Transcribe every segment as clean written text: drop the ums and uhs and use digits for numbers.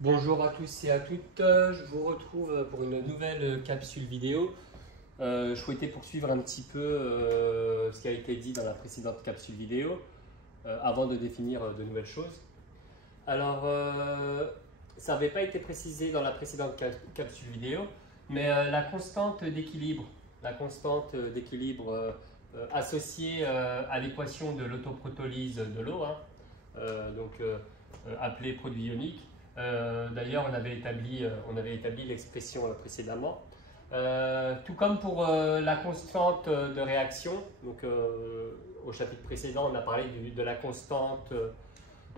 Bonjour à tous et à toutes, je vous retrouve pour une nouvelle capsule vidéo. Je souhaitais poursuivre un petit peu ce qui a été dit dans la précédente capsule vidéo avant de définir de nouvelles choses. Alors, ça n'avait pas été précisé dans la précédente capsule vidéo, mais la constante d'équilibre associée à l'équation de l'autoprotolyse de l'eau, appelée produit ionique. D'ailleurs, on avait établi l'expression précédemment. Tout comme pour la constante de réaction, au chapitre précédent, on a parlé de la constante,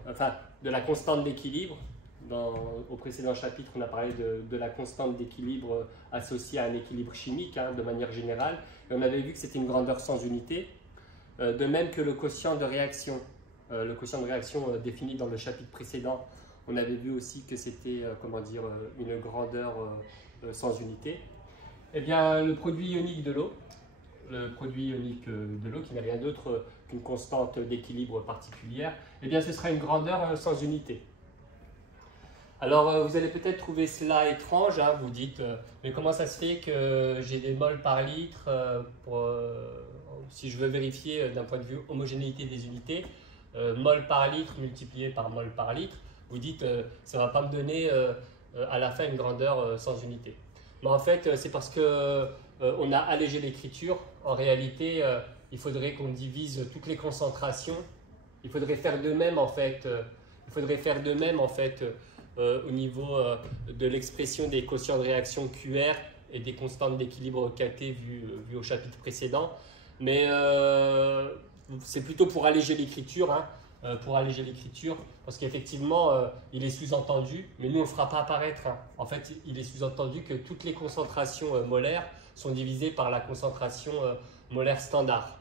de la constante d'équilibre. Au précédent chapitre, on a parlé de la constante d'équilibre associée à un équilibre chimique, de manière générale. Et on avait vu que c'était une grandeur sans unité, de même que le quotient de réaction. Le quotient de réaction défini dans le chapitre précédent, on avait vu aussi que c'était une grandeur sans unité. Eh bien, le produit ionique de l'eau, qui n'est rien d'autre qu'une constante d'équilibre particulière, eh bien, ce sera une grandeur sans unité. Alors, vous allez peut-être trouver cela étrange, vous dites, mais comment ça se fait que j'ai des moles par litre si je veux vérifier d'un point de vue homogénéité des unités, mol par litre multiplié par mol par litre, vous dites ça ne va pas me donner à la fin une grandeur sans unité. Mais en fait, c'est parce que on a allégé l'écriture. En réalité, il faudrait qu'on divise toutes les concentrations. Il faudrait faire de même en fait. Au niveau de l'expression des quotients de réaction QR et des constantes d'équilibre KT vues au chapitre précédent. Mais c'est plutôt pour alléger l'écriture, parce qu'effectivement, il est sous-entendu, mais nous on ne le fera pas apparaître. En fait, il est sous-entendu que toutes les concentrations molaires sont divisées par la concentration molaire standard.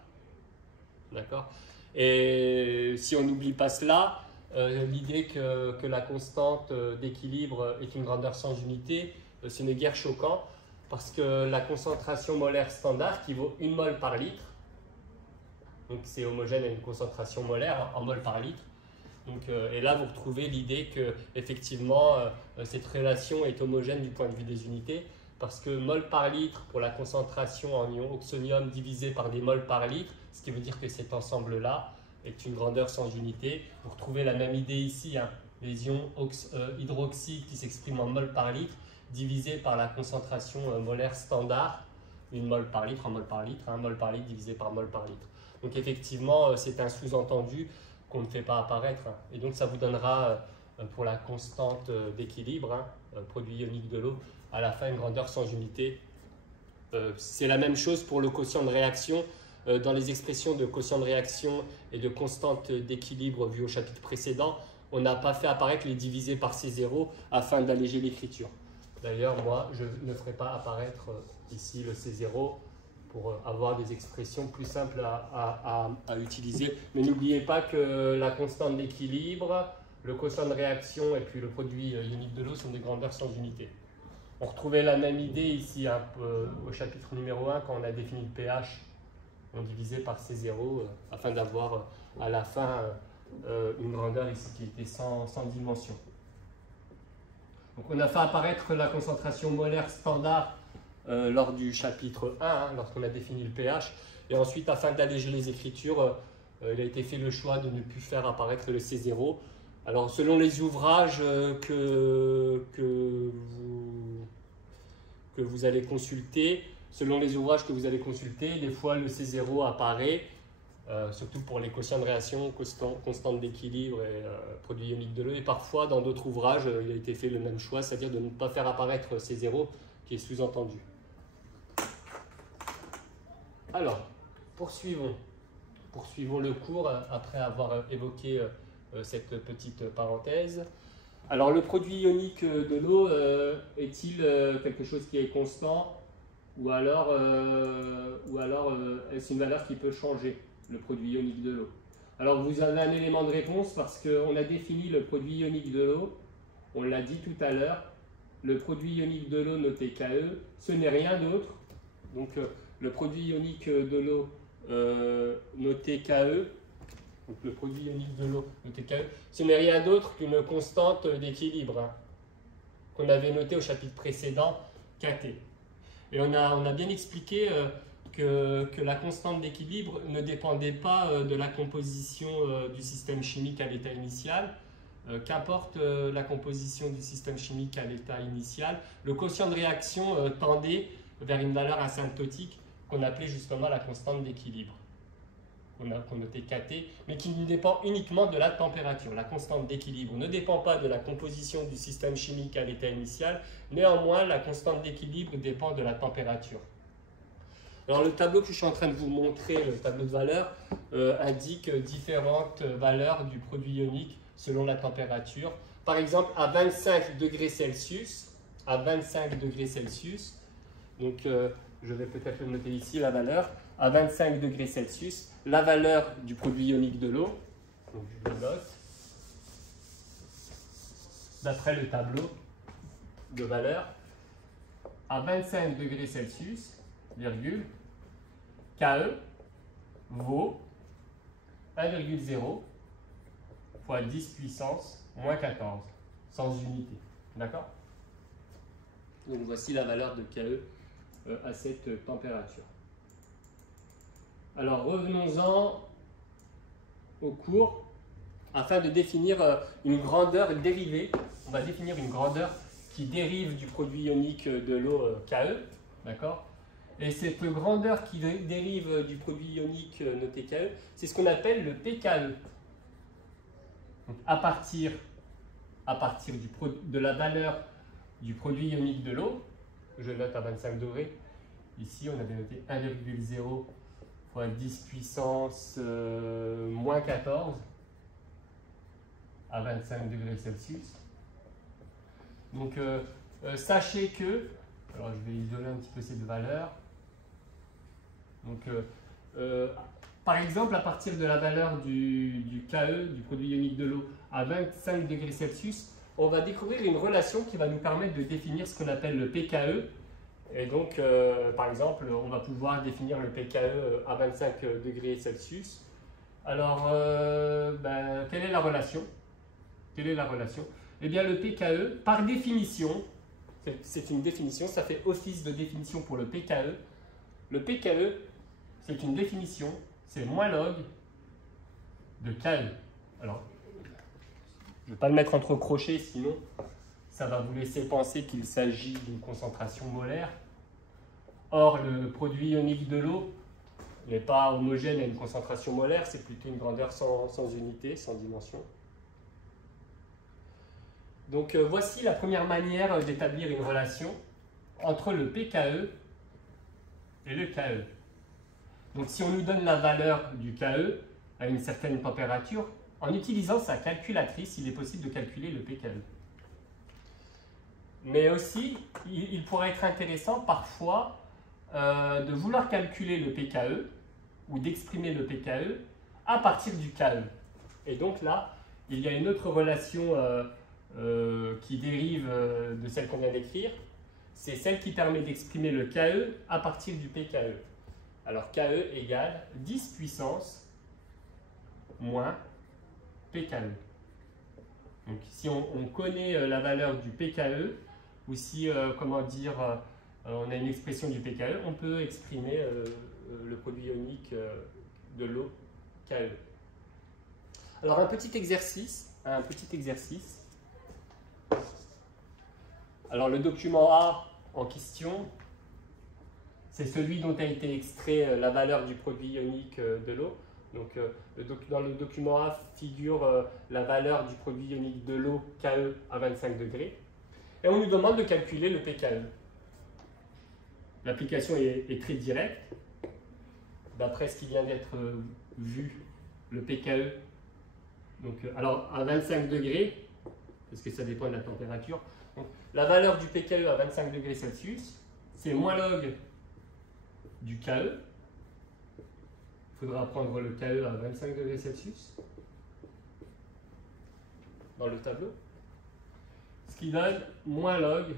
D'accord? Et si on n'oublie pas cela, l'idée que la constante d'équilibre est une grandeur sans unité, ce n'est guère choquant, parce que la concentration molaire standard qui vaut 1 mol par litre, donc c'est homogène à une concentration molaire en mol par litre. Et là, vous retrouvez l'idée que effectivement cette relation est homogène du point de vue des unités, parce que mol par litre pour la concentration en ion oxonium divisé par des mols par litre, ce qui veut dire que cet ensemble-là est une grandeur sans unité. Vous retrouvez la même idée ici, les ions hydroxydes qui s'expriment en mol par litre, divisé par la concentration molaire standard, 1 mol par litre, 1 mol par litre, 1 mol par litre divisé par mol par litre. Donc effectivement, c'est un sous-entendu qu'on ne fait pas apparaître. Et donc ça vous donnera, pour la constante d'équilibre, produit ionique de l'eau, à la fin une grandeur sans unité. C'est la même chose pour le quotient de réaction. Dans les expressions de quotient de réaction et de constante d'équilibre vues au chapitre précédent, on n'a pas fait apparaître les divisés par C0 afin d'alléger l'écriture. D'ailleurs, moi, je ne ferai pas apparaître ici le C0 pour avoir des expressions plus simples à utiliser. Mais n'oubliez pas que la constante d'équilibre, le quotient de réaction et puis le produit ionique de l'eau sont des grandeurs sans unité. On retrouvait la même idée ici au chapitre numéro 1 quand on a défini le pH. On divisait par C0 afin d'avoir à la fin une grandeur ici qui était sans dimension. Donc on a fait apparaître la concentration molaire standard lors du chapitre 1, lorsqu'on a défini le pH. Et ensuite, afin d'alléger les écritures, il a été fait le choix de ne plus faire apparaître le C0. Alors, selon les ouvrages que vous allez consulter, des fois le C0 apparaît, surtout pour les quotients de réaction, constante d'équilibre et produit ionique de l'eau. Et parfois, dans d'autres ouvrages, il a été fait le même choix, c'est-à-dire de ne pas faire apparaître C0 qui est sous-entendu. Alors, poursuivons le cours après avoir évoqué cette petite parenthèse. Alors, le produit ionique de l'eau est-il quelque chose qui est constant ou alors est-ce une valeur qui peut changer, le produit ionique de l'eau? Alors, vous avez un élément de réponse parce qu'on a défini le produit ionique de l'eau, on l'a dit tout à l'heure, le produit ionique de l'eau noté KE, ce n'est rien d'autre. Donc, le produit ionique de l'eau noté KE, donc le produit ionique de l'eau noté KE, ce n'est rien d'autre qu'une constante d'équilibre. qu'on avait noté au chapitre précédent, KT. Et on a bien expliqué que la constante d'équilibre ne dépendait pas de la composition du système chimique à l'état initial. Qu'importe la composition du système chimique à l'état initial, le quotient de réaction tendait vers une valeur asymptotique qu'on appelait justement la constante d'équilibre, qu'on notait KT, mais qui dépend uniquement de la température. La constante d'équilibre ne dépend pas de la composition du système chimique à l'état initial, néanmoins la constante d'équilibre dépend de la température. Alors le tableau que je suis en train de vous montrer, le tableau de valeurs, indique différentes valeurs du produit ionique selon la température. Par exemple, à 25 degrés Celsius, donc je vais peut-être le noter ici, la valeur, à 25 degrés Celsius, la valeur du produit ionique de l'eau, donc je le note, d'après le tableau de valeurs, à 25 degrés Celsius, virgule, KE vaut 1,0 fois 10 puissance moins 14, sans unité. D'accord? Donc voici la valeur de KE à cette température. Alors revenons-en au cours afin de définir une grandeur dérivée. On va définir une grandeur qui dérive du produit ionique de l'eau KE. D'accord? Et cette grandeur qui dérive du produit ionique noté KE, c'est ce qu'on appelle le pKe. Donc à partir de la valeur du produit ionique de l'eau, je note à 25 degrés, ici on avait noté 1,0 fois 10 puissance moins 14 à 25 degrés Celsius. Donc sachez que, alors je vais isoler un petit peu cette valeur. Donc, par exemple, à partir de la valeur du KE, du produit ionique de l'eau, à 25 degrés Celsius, on va découvrir une relation qui va nous permettre de définir ce qu'on appelle le pKe. Et donc, par exemple, on va pouvoir définir le pKe à 25 degrés Celsius. Alors, quelle est la relation? Eh bien, le pKe, par définition, c'est une définition, ça fait office de définition pour le pKe. Le pKe, c'est une définition, c'est moins log de KE. Alors, je ne vais pas le mettre entre crochets, sinon ça va vous laisser penser qu'il s'agit d'une concentration molaire. Or, le produit ionique de l'eau n'est pas homogène à une concentration molaire, c'est plutôt une grandeur sans unité, sans dimension. Donc, voici la première manière d'établir une relation entre le pKe et le KE. Donc si on nous donne la valeur du KE à une certaine température, en utilisant sa calculatrice, il est possible de calculer le pKe. Mais aussi, il pourrait être intéressant parfois de vouloir calculer le pKe ou d'exprimer le pKe à partir du KE. Et donc là, il y a une autre relation qui dérive de celle qu'on vient d'écrire. C'est celle qui permet d'exprimer le KE à partir du pKe. Alors KE égale 10 puissance moins pKe. Donc si on connaît la valeur du pKe, ou si, comment dire, on a une expression du pKe, on peut exprimer le produit ionique de l'eau KE. Alors un petit exercice. Alors le document A en question, c'est celui dont a été extrait la valeur du produit ionique de l'eau. Donc, dans le document A figure la valeur du produit ionique de l'eau KE à 25 degrés. Et on nous demande de calculer le pKe. L'application est très directe. D'après ce qui vient d'être vu, le pKe, donc, alors à 25 degrés, parce que ça dépend de la température, donc, la valeur du pKe à 25 degrés Celsius, c'est moins log du KE. Il faudra prendre le KE à 25 degrés Celsius dans le tableau. Ce qui donne moins log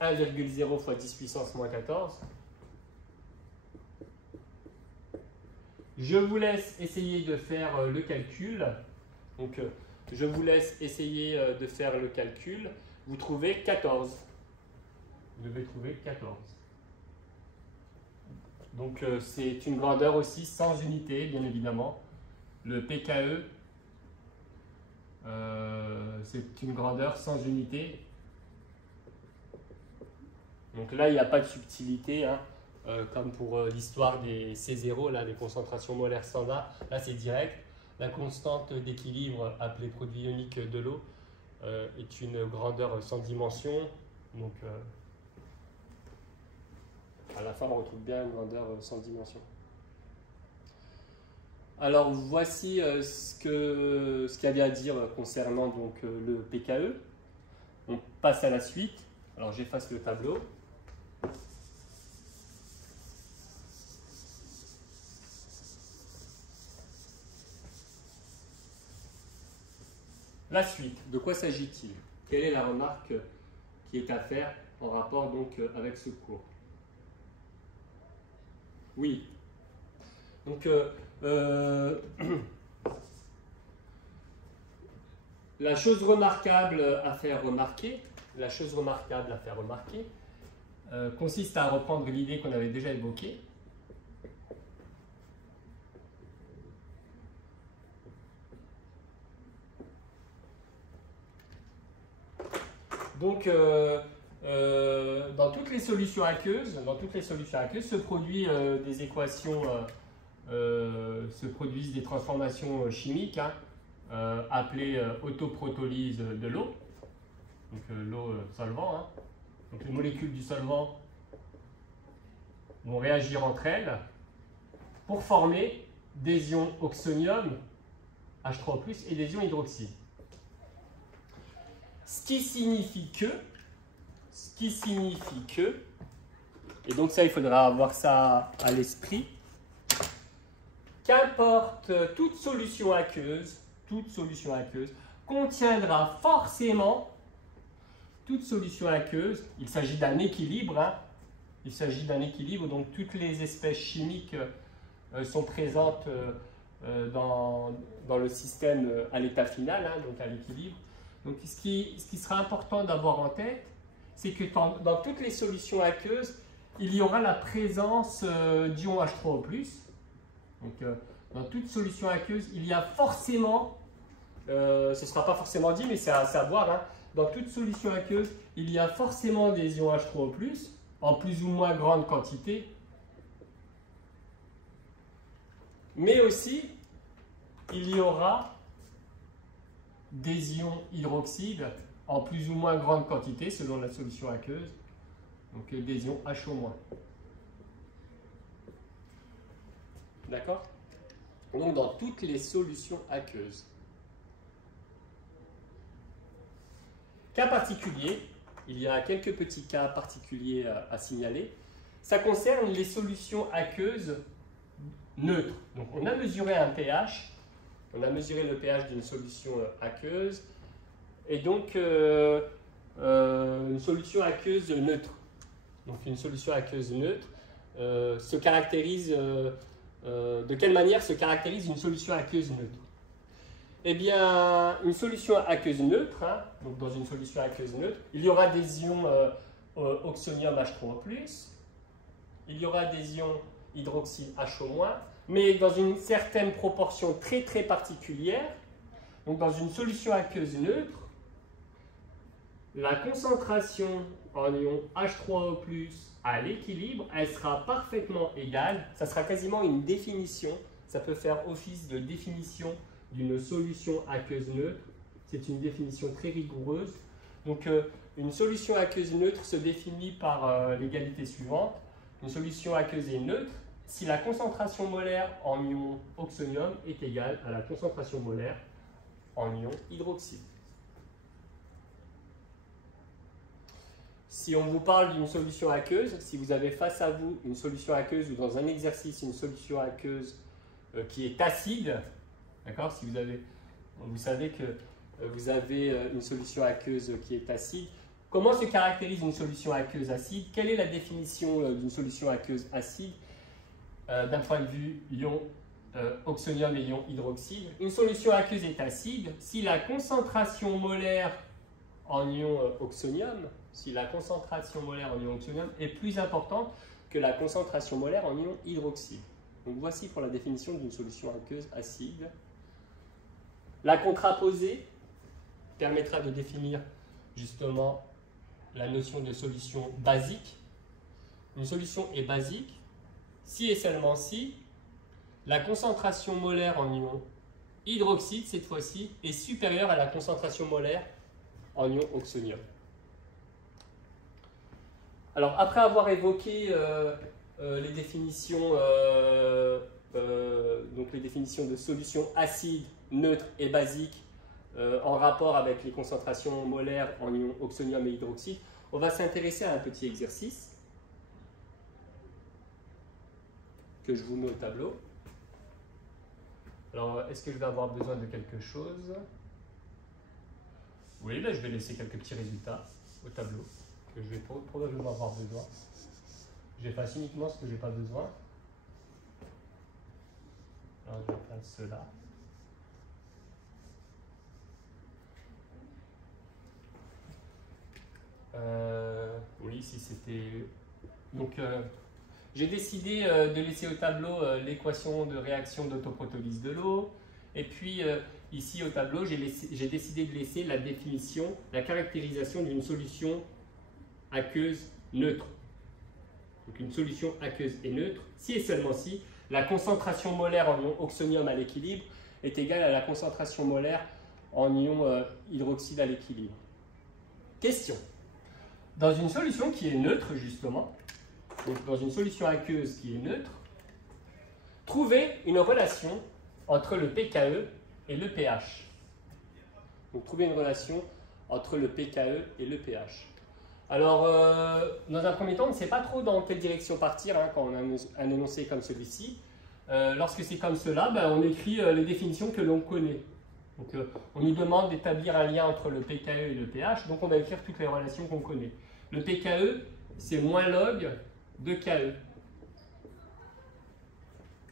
1,0 fois 10 puissance moins 14. Je vous laisse essayer de faire le calcul. Donc, Je vous laisse essayer de faire le calcul. Vous trouvez 14. Vous devez trouver 14. Donc c'est une grandeur aussi sans unité, bien évidemment. Le PKE, c'est une grandeur sans unité. Donc là, il n'y a pas de subtilité, hein, comme pour l'histoire des C0, là, les concentrations molaires standards. Là, c'est direct. La constante d'équilibre, appelée produit ionique de l'eau, est une grandeur sans dimension. Donc, à la fin, on retrouve bien une grandeur sans dimension. Alors, voici ce qu'il y avait à dire concernant donc, le PKE. On passe à la suite. Alors, j'efface le tableau. La suite, de quoi s'agit-il? Quelle est la remarque qui est à faire en rapport donc avec ce cours? Oui. Donc, la chose remarquable à faire remarquer, consiste à reprendre l'idée qu'on avait déjà évoquée. Donc, dans toutes les solutions aqueuses, se produisent des équations, se produisent des transformations chimiques, hein, appelées autoprotolyse de l'eau. Donc l'eau solvant. Hein. Donc les molécules du solvant vont réagir entre elles pour former des ions oxonium, H3+, et des ions hydroxyde. Ce qui signifie que, et donc ça il faudra avoir ça à l'esprit, qu'importe toute solution aqueuse contiendra forcément, toute solution aqueuse, il s'agit d'un équilibre, hein, donc toutes les espèces chimiques sont présentes dans le système à l'état final, hein, donc à l'équilibre. Donc ce qui sera important d'avoir en tête, c'est que dans toutes les solutions aqueuses, il y aura la présence d'ions H3O+. Donc dans toute solution aqueuse, il y a forcément, ce ne sera pas forcément dit, mais c'est à savoir, hein, dans toute solution aqueuse, il y a forcément des ions H3O+, en plus ou moins grande quantité. Mais aussi, il y aura des ions hydroxydes en plus ou moins grande quantité selon la solution aqueuse, donc des ions HO-. D'accord? Donc dans toutes les solutions aqueuses. Cas particulier, il y a quelques petits cas particuliers à signaler. Ça concerne les solutions aqueuses neutres. Donc on a mesuré un pH. On a mesuré le pH d'une solution aqueuse et donc une solution aqueuse neutre. Donc une solution aqueuse neutre se caractérise, de quelle manière se caractérise une solution aqueuse neutre? Eh bien, une solution aqueuse neutre, hein, donc dans une solution aqueuse neutre, il y aura des ions oxonium H3O+, il y aura des ions hydroxyde HO-, mais dans une certaine proportion très très particulière. Donc dans une solution aqueuse neutre, la concentration en ion H3O+ à l'équilibre, elle sera parfaitement égale. Ça sera quasiment une définition, ça peut faire office de définition d'une solution aqueuse neutre. C'est une définition très rigoureuse. Donc une solution aqueuse neutre se définit par l'égalité suivante. Une solution aqueuse est neutre si la concentration molaire en ion oxonium est égale à la concentration molaire en ion hydroxyde. Si on vous parle d'une solution aqueuse, si vous avez face à vous une solution aqueuse ou dans un exercice une solution aqueuse qui est acide, d'accord, si vous savez que vous avez une solution aqueuse qui est acide, comment se caractérise une solution aqueuse acide? Quelle est la définition d'une solution aqueuse acide d'un point de vue ion oxonium et ion hydroxyle. Une solution aqueuse est acide si la concentration molaire en ion oxonium, est plus importante que la concentration molaire en ion hydroxyle. Donc voici pour la définition d'une solution aqueuse acide. La contraposée permettra de définir justement la notion de solution basique. Une solution est basique si et seulement si la concentration molaire en ion hydroxyle, cette fois-ci, est supérieure à la concentration molaire en ion oxonium. Alors, après avoir évoqué les définitions de solutions acides, neutres et basiques en rapport avec les concentrations molaires en ion oxonium et hydroxyle, on va s'intéresser à un petit exercice que je vous mets au tableau. Alors, est-ce que je vais avoir besoin de quelque chose? Oui, ben, je vais laisser quelques petits résultats au tableau que je vais probablement avoir besoin. J'efface uniquement ce que je n'ai pas besoin. Alors, je vais faire cela. Oui, si c'était... Donc, j'ai décidé de laisser au tableau l'équation de réaction d'autoprotolyse de l'eau. Et puis, ici au tableau, j'ai décidé de laisser la définition, la caractérisation d'une solution aqueuse neutre. Donc, une solution aqueuse et neutre, si et seulement si la concentration molaire en ion oxonium à l'équilibre est égale à la concentration molaire en ion hydroxyle à l'équilibre. Question. Dans une solution qui est neutre, justement, donc dans une solution aqueuse qui est neutre, trouvez une relation entre le pKe et le pH. Donc trouvez une relation entre le pKe et le pH. Alors, dans un premier temps, on ne sait pas trop dans quelle direction partir quand on a un énoncé comme celui-ci. Lorsque c'est comme cela, on écrit les définitions que l'on connaît. Donc, on nous demande d'établir un lien entre le pKe et le pH, donc on va écrire toutes les relations qu'on connaît. Le pKe, c'est moins log de Ke.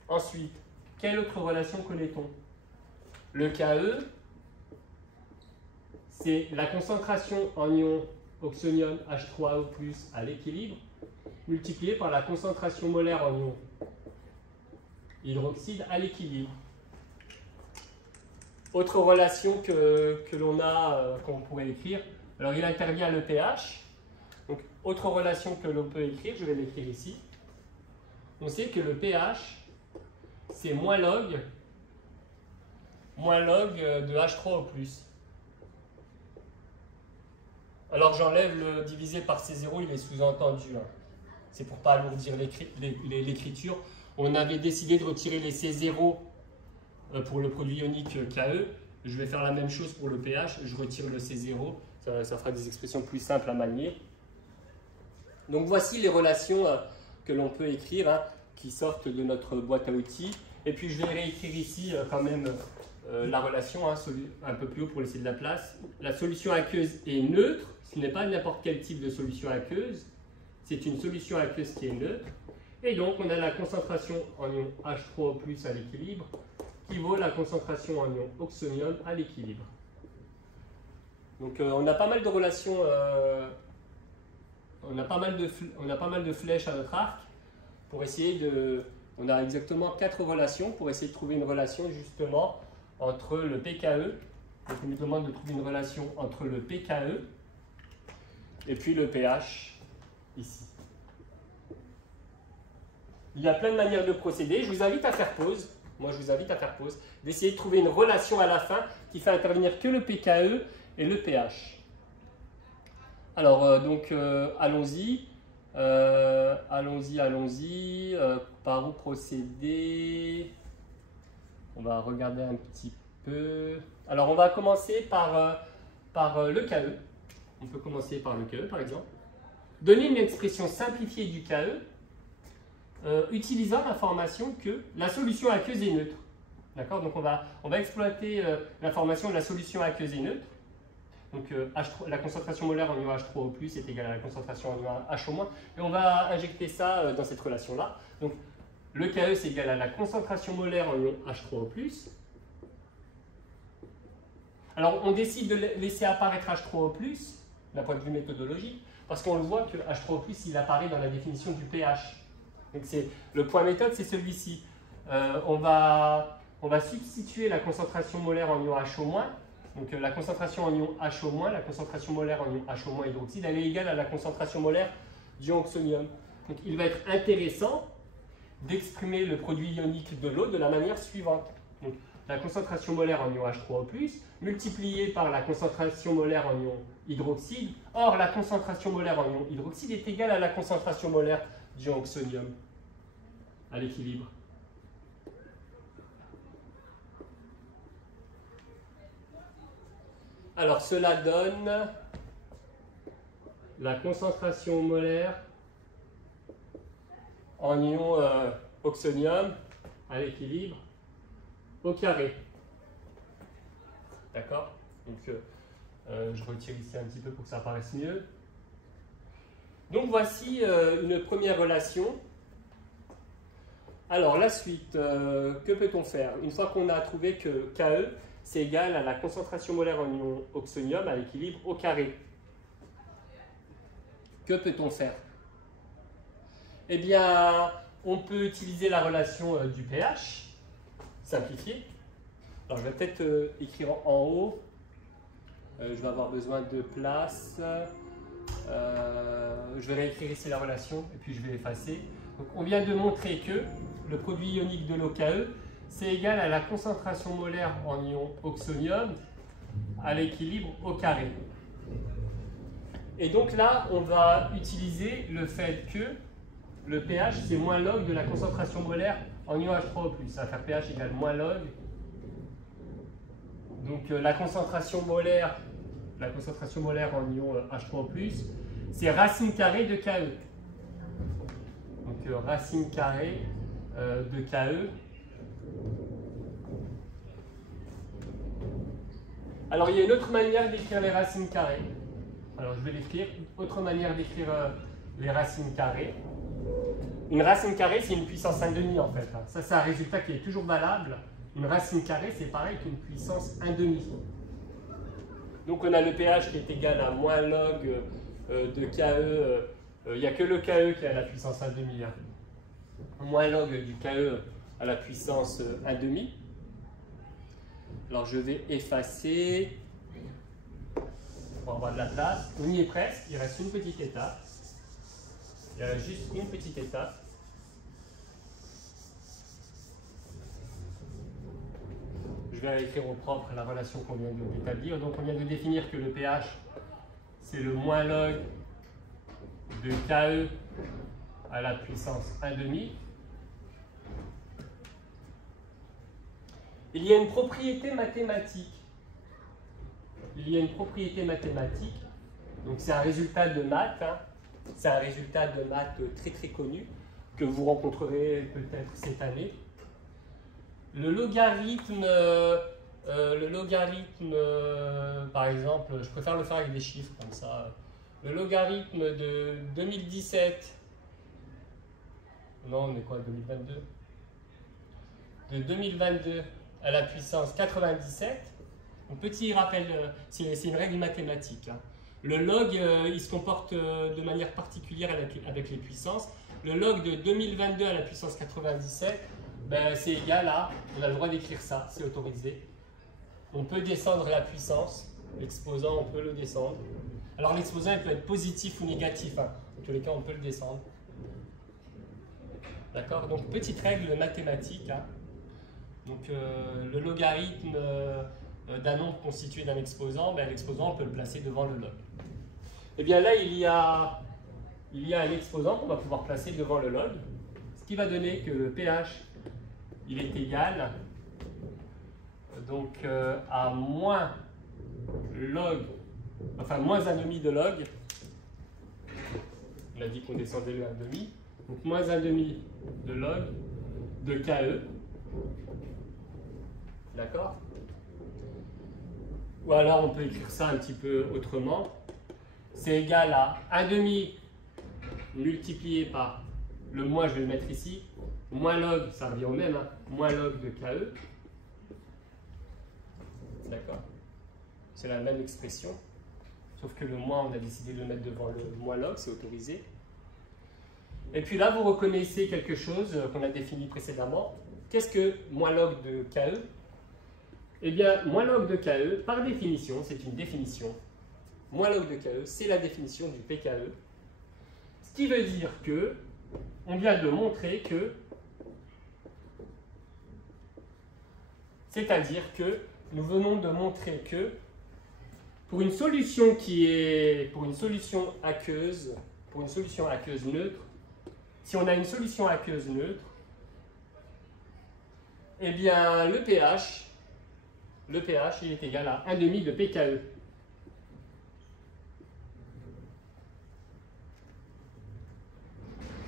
Ensuite, quelle autre relation connaît-on? Le Ke, c'est la concentration en ion oxonium H3O+ à l'équilibre, multiplié par la concentration molaire en ion hydroxyde à l'équilibre. Autre relation que l'on a, qu'on pourrait écrire, alors il intervient le pH. Donc, autre relation que l'on peut écrire, je vais l'écrire ici. On sait que le pH, c'est moins log de H3O+. Alors j'enlève le divisé par C0, il est sous-entendu. C'est pour ne pas alourdir l'écriture. On avait décidé de retirer les C0 pour le produit ionique Ke. Je vais faire la même chose pour le pH. Je retire le C0. Ça fera des expressions plus simples à manier. Donc voici les relations que l'on peut écrire, qui sortent de notre boîte à outils. Et puis je vais réécrire ici quand même la relation un peu plus haut pour laisser de la place. La solution aqueuse est neutre. Ce n'est pas n'importe quel type de solution aqueuse. C'est une solution aqueuse qui est neutre. Et donc on a la concentration en ion H3O+ à l'équilibre qui vaut la concentration en ion oxonium à l'équilibre. Donc on a pas mal de relations, on a pas mal de flèches à notre arc pour essayer de... On a exactement 4 relations pour essayer de trouver une relation justement entre le pKe. Donc on nous demande de trouver une relation entre le pKe et puis le pH ici. Il y a plein de manières de procéder. Je vous invite à faire pause. Moi, je vous invite à faire pause, d'essayer de trouver une relation à la fin qui fait intervenir que le pKe et le pH. Alors, allons-y. Allons-y. Par où procéder? On va regarder un petit peu. Alors, on va commencer par le Ke. On peut commencer par le Ke, par exemple. Donner une expression simplifiée du Ke utilisant l'information que la solution aqueuse est neutre. D'accord? Donc, on va exploiter l'information de la solution aqueuse est neutre. Donc, la concentration molaire en ion H3O+ est égale à la concentration en ion HO-. Et on va injecter ça dans cette relation-là. Donc, Le Ke, c'est égal à la concentration molaire en ion H3O+. Alors, on décide de laisser apparaître H3O+, d'un point de vue méthodologique, parce qu'on le voit que H3O+, il apparaît dans la définition du pH. Donc, le point méthode, c'est celui-ci. On va substituer la concentration molaire en ion HO-. Donc, la concentration en ion HO-, la concentration molaire en ion HO- hydroxyde, elle est égale à la concentration molaire d'ion oxonium. Donc, il va être intéressant d'exprimer le produit ionique de l'eau de la manière suivante. Donc, la concentration molaire en ion H3O+, multipliée par la concentration molaire en ion hydroxyde. Or, la concentration molaire en ion hydroxyde est égale à la concentration molaire d'ion oxonium à l'équilibre. Alors, cela donne la concentration molaire en ion oxonium à l'équilibre au carré. D'accord? Donc, je retire ici un petit peu pour que ça apparaisse mieux. Donc, voici une première relation. Alors, la suite, que peut-on faire? Une fois qu'on a trouvé que Ke, c'est égal à la concentration molaire en ion oxonium à l'équilibre au carré. Que peut-on faire? Eh bien, on peut utiliser la relation du pH, simplifiée. Alors, je vais peut-être écrire en haut. Je vais avoir besoin de place. Je vais réécrire ici la relation et puis je vais effacer. Donc, on vient de montrer que le produit ionique de l'eau Ke, c'est égal à la concentration molaire en ion oxonium à l'équilibre au carré. Et donc là, on va utiliser le fait que le pH, c'est moins log de la concentration molaire en ion H3O+. Ça va faire pH égale moins log. Donc la concentration molaire en ion H3O+, c'est racine carrée de Ke. Donc racine carrée de Ke. Alors, il y a une autre manière d'écrire les racines carrées. Alors, je vais l'écrire. Autre manière d'écrire les racines carrées. Une racine carrée, c'est une puissance 1/2 en fait. Ça, c'est un résultat qui est toujours valable. Une racine carrée, c'est pareil qu'une puissance 1/2. Donc, on a le pH qui est égal à moins log de Ke. Il n'y a que le Ke qui a la puissance 1/2. Moins log du Ke à la puissance 1/2. Alors je vais effacer pour avoir de la place. On y est presque, il reste une petite étape. Il reste juste une petite étape. Je vais écrire au propre la relation qu'on vient d'établir. Donc on vient de définir que le pH, c'est le moins log de Ke à la puissance 1/2. Il y a une propriété mathématique. Donc c'est un résultat de maths. C'est un résultat de maths très très connu que vous rencontrerez peut-être cette année. Le logarithme, par exemple, je préfère le faire avec des chiffres comme ça. Le logarithme de 2017. Non, on est quoi, 2022? De 2022 à la puissance 97. Un petit rappel, c'est une règle mathématique. Le log, il se comporte de manière particulière avec les puissances. Le log de 2022 à la puissance 97, ben, c'est égal à, on a le droit d'écrire ça, c'est autorisé. On peut descendre la puissance, l'exposant, on peut le descendre. Alors l'exposant, il peut être positif ou négatif. Dans tous les cas, on peut le descendre. D'accord? Donc, petite règle mathématique. Donc, le logarithme d'un nombre constitué d'un exposant, ben, l'exposant, on peut le placer devant le log. Et bien là, il y a un exposant qu'on va pouvoir placer devant le log, ce qui va donner que le pH, il est égal donc, à moins log, enfin moins 1/2 de log. On a dit qu'on descendait le 1/2. Donc moins 1/2 de log de Ke. D'accord? Ou alors on peut écrire ça un petit peu autrement. C'est égal à 1/2 multiplié par le moins, je vais le mettre ici, moins log, ça revient au même, hein, moins log de KE. D'accord? C'est la même expression, sauf que le moins, on a décidé de le mettre devant le moins log, c'est autorisé. Et puis là, vous reconnaissez quelque chose qu'on a défini précédemment. Qu'est-ce que moins log de KE? Eh bien, moins log de KE, par définition, c'est une définition. Moins log de KE, c'est la définition du PKE. Ce qui veut dire que, on vient de montrer que, c'est-à-dire que, nous venons de montrer que, pour une solution aqueuse, neutre, si on a une solution aqueuse neutre, eh bien, le pH, il est égal à 1,5 de PKE.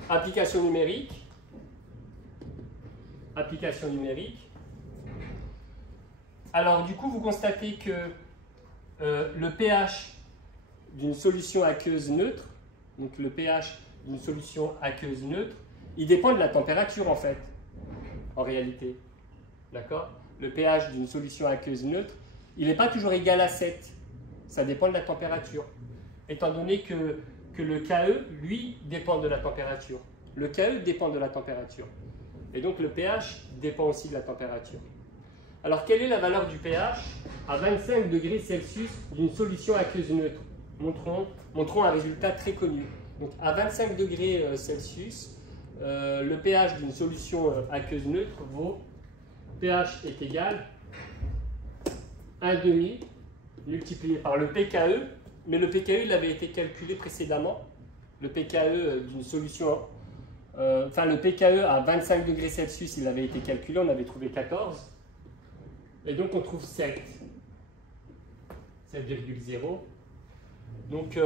Application numérique. Alors, du coup, vous constatez que le pH d'une solution aqueuse neutre, donc le pH d'une solution aqueuse neutre, il dépend de la température, en fait, en réalité. D'accord? Le pH d'une solution aqueuse neutre, il n'est pas toujours égal à 7. Ça dépend de la température. Étant donné que le KE, lui, dépend de la température. Le KE dépend de la température. Et donc le pH dépend aussi de la température. Alors, quelle est la valeur du pH à 25 degrés Celsius d'une solution aqueuse neutre? Montrons un résultat très connu. Donc, à 25 degrés Celsius, le pH d'une solution aqueuse neutre vaut pH est égal à 1,5 multiplié par le PKE, mais le PKE il avait été calculé précédemment. Le PKE d'une solution, le PKE à 25 degrés Celsius, il avait été calculé, on avait trouvé 14. Et donc on trouve 7. 7,0. Donc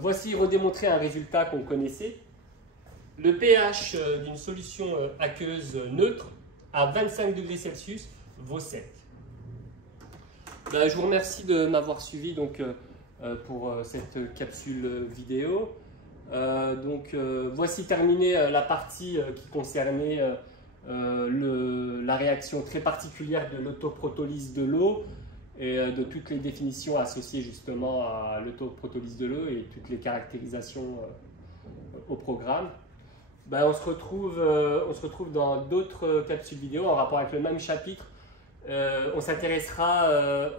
voici redémontré un résultat qu'on connaissait. Le pH d'une solution aqueuse neutre à 25 degrés Celsius vaut 7. Ben, je vous remercie de m'avoir suivi pour cette capsule vidéo. Voici terminée la partie qui concernait la réaction très particulière de l'autoprotolyse de l'eau et de toutes les définitions associées justement à l'autoprotolyse de l'eau et toutes les caractérisations au programme. Ben, on se retrouve dans d'autres capsules vidéo en rapport avec le même chapitre. On s'intéressera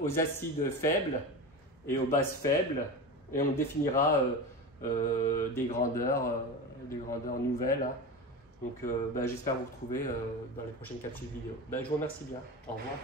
aux acides faibles et aux bases faibles et on définira des grandeurs nouvelles. Hein. Donc j'espère vous retrouver dans les prochaines capsules vidéo. Ben, je vous remercie bien. Au revoir.